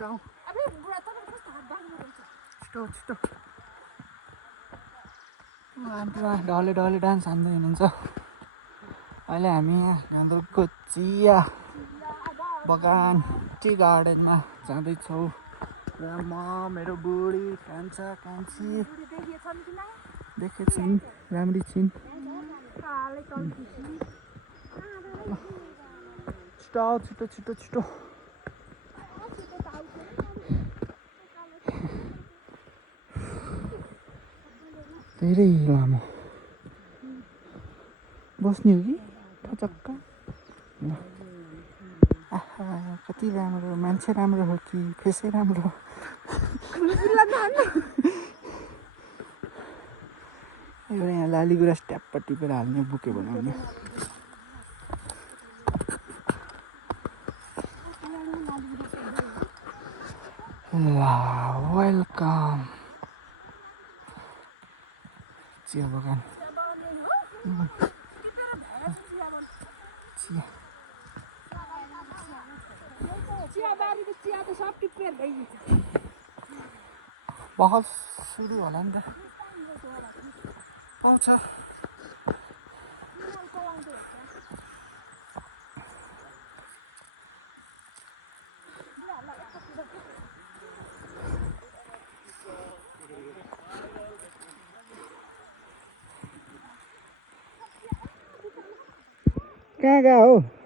छिटो आऊ छिटो छिटो आन्टीमा डल्लै डल्लै डान्स हान्दै हुनुहुन्छ अहिले हामी यहाँ गान्तोकको चिया बगान टी गार्डनमा जाँदैछौँ र म मेरो बुढी कान्छा कान्छी देखेको छिन् राम्री छिन् छिटो आऊ छिटो छिटो छिटो धेरै लामो बस्ने हो कि थचक्क आहा कति राम्रो मान्छे राम्रो हो कि फेसै राम्रो एउटा यहाँ लालीगुराँस ट्याप्प टिपेर हाल्ने बुके बनाउने ला वेलकम चिया बगान बहुत सुरु होला नि त पाउँछ कहाँ हो